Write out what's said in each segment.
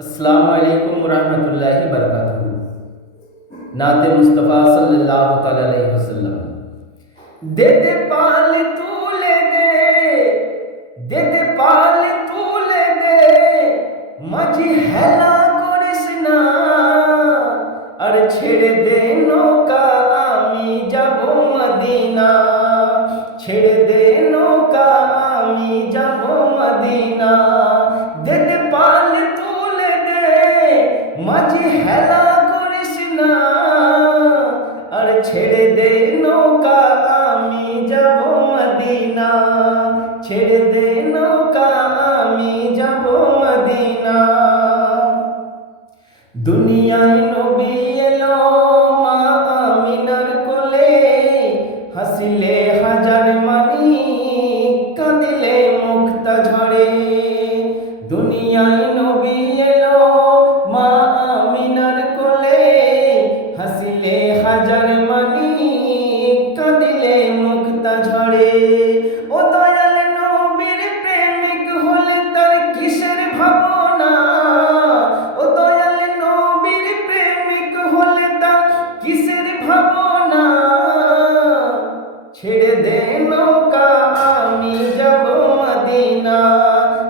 अस्सलाम वालेकुम रहमतुल्लाहि बरकातहू। नाते मुस्तफ़ा सल्लल्लाहु ताला अलैहि वसल्लम। दे दे पाल तूले दे दे पाल तूले दे মাঝি হেলা করিস না, আর ছেড়ে দে নৌকা আমি যাব মদিনা, ছেড়ে দে নৌকা আমি যাব মদিনা। দে দে পাল তুলে দে মাঝি হেলা করিস না, আর ছেড়ে দে নৌকা আমি যাব মদিনা, ছেড়ে দে নৌকা আমি যাব মদিনা। দুনিয়ায় নবী এলো মা আমিনার কোলে, হাসিলে হাজার মানি কাঁদিলে মুক্তা ঝরে। দুনিয়ায় নবী এলো মা আমিনার কোলে, হাসিলে হাজার মানি কাঁদিলে মুক্তা ঝরে। ও দয়াল নবীর প্রেমিক হলে তার কিসের ভাবনা, ও দয়াল নবীর প্রেমিক হলে তার কিসের ভাবনা। ছেড়ে দে নৌকা আমি যাব মদিনা,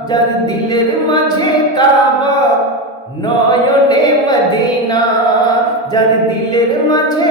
যার দিলের মাঝে কাবা নয়নে মদিনা, যার দিলের মাঝে